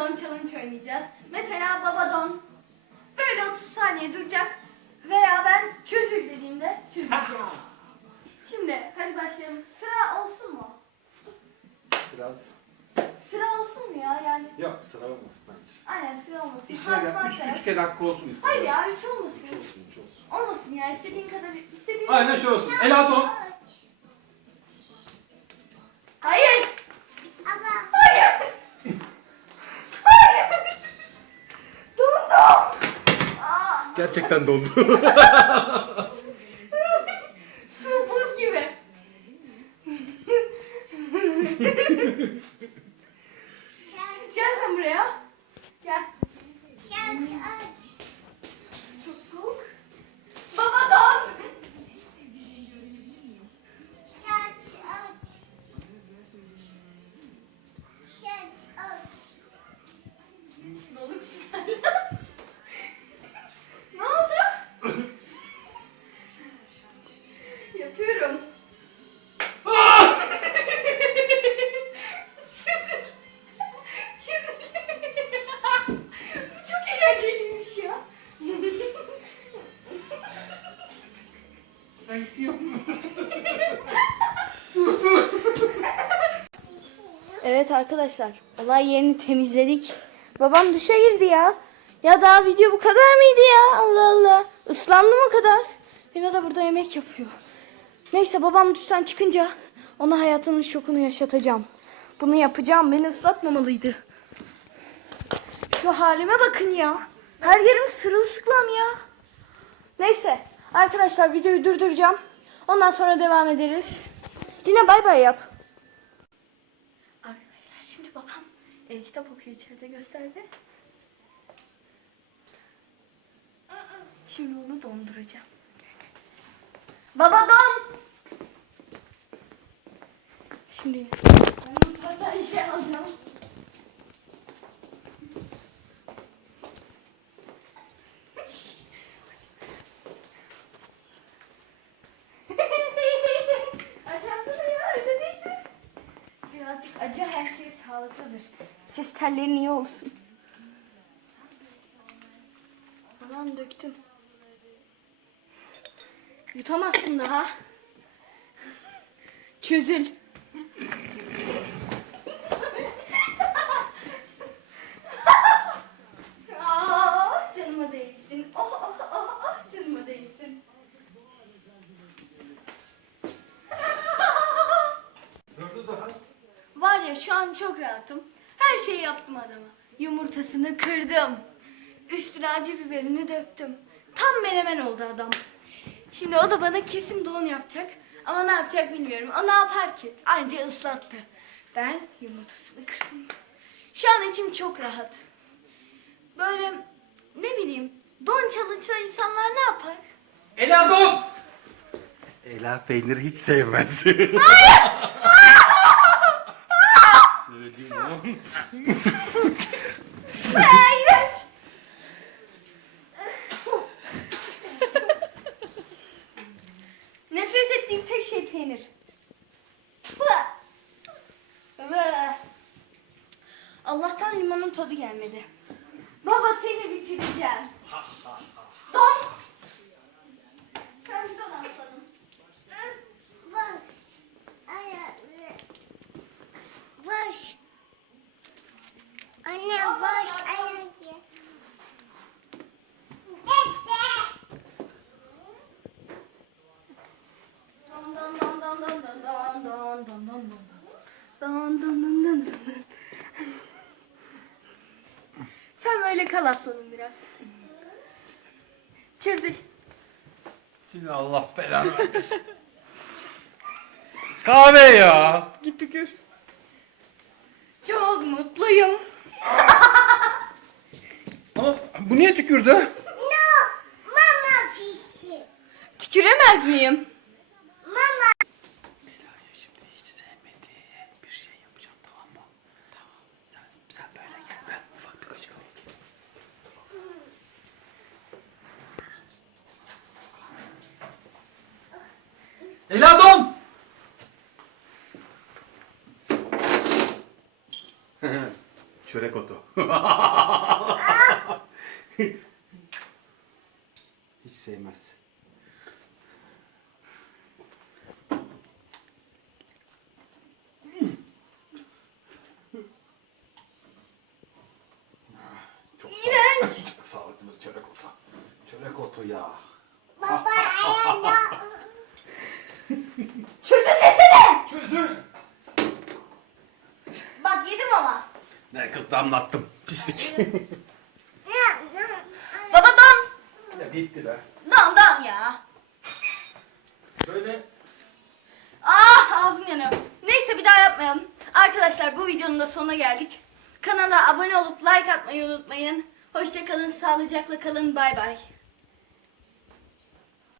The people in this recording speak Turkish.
don challenge oynayacağız. Mesela baba don böyle 30 saniye duracak veya ben çözül dediğimde çözeceğim. Şimdi hadi başlayalım. Sıra olsun mu? Biraz Sıra olsun mu ya? Yani yok sıra olmasın bence. aynen sıra olmasın. İşine Fark gel. var Üç, üç kere hakkı olsun istiyorum. Hayır ya 3 olmasın. Üç olsun, üç olsun. Olmasın ya istediğin kadar istediğin Aynen şey olsun. Ela don. Hayır. Hayır. Hayır. Dondum. Aa, Gerçekten dondu. su buz gibi. Gel sen buraya. Gel. Çok Evet arkadaşlar olay yerini temizledik. Babam duşa girdi ya. Ya daha video bu kadar mıydı ya? Allah Allah. Islandı mı kadar? Yine de burada yemek yapıyor. Neyse babam duştan çıkınca ona hayatının şokunu yaşatacağım. Bunu yapacağım. Beni ıslatmamalıydı. Şu halime bakın ya. Her yerim sırılsıklam ya. Neyse arkadaşlar videoyu durduracağım. Ondan sonra devam ederiz. Yine bay bay yap. Arkadaşlar şimdi babam e, kitap okuyor içeride gösterdi. Şimdi onu donduracağım. Baba don! Şimdi ben mutfaktan şey alacağım. Açarsana ya öyle değildi. Birazcık acı her şey sağlıklıdır. Ses tellerin iyi olsun. Anam döktüm. Yutamazsın daha. Çözül. Aa, canıma değsin. Oh, oh, oh, oh, canıma değsin. Var ya şu an çok rahatım. Her şeyi yaptım adama. Yumurtasını kırdım. Üstüne acı biberini döktüm. Tam menemen oldu adam. Şimdi o da bana kesin don yapacak. Ama ne yapacak bilmiyorum. O ne yapar ki? Anca ıslattı. Ben yumurtasını kırdım. Şu an içim çok rahat. Böyle ne bileyim don çalışan insanlar ne yapar? Ela don. Ela peynir hiç sevmez. Hayır. Söyleyeyim ama. İğrenç. Nefret ettiğim tek şey peynir. Allah'tan limonun tadı gelmedi. Baba seni bitireceğim. Don. Sen böyle kal aslanım biraz. Çözül. Şimdi Allah belanı versin. Kahve ya. Git tükür. Çok mutluyum. Ama bu niye tükürdü? No. Mama pişi. Tüküremez miyim? Mama. Şimdi hiç sevmediği bir şey yapacağım tamam mı? Tamam. Sen, sen böyle gel ben ufak bir kaşık alayım. Don! Çörek otu. Hiç sevmez. İğrenç. sağlıklı çörek otu. Çörek otu ya. Baba ayağına. Çözün desene. Çözün. Bak yedim ama. Ne kız damlattım. Pislik. Baba dam. ya bitti be. Dam dam ya. Böyle Ah ağzım yanıyor. Neyse bir daha yapmayalım. Arkadaşlar bu videonun da sonuna geldik. Kanala abone olup like atmayı unutmayın. Hoşçakalın, sağlıcakla kalın. Bay bay.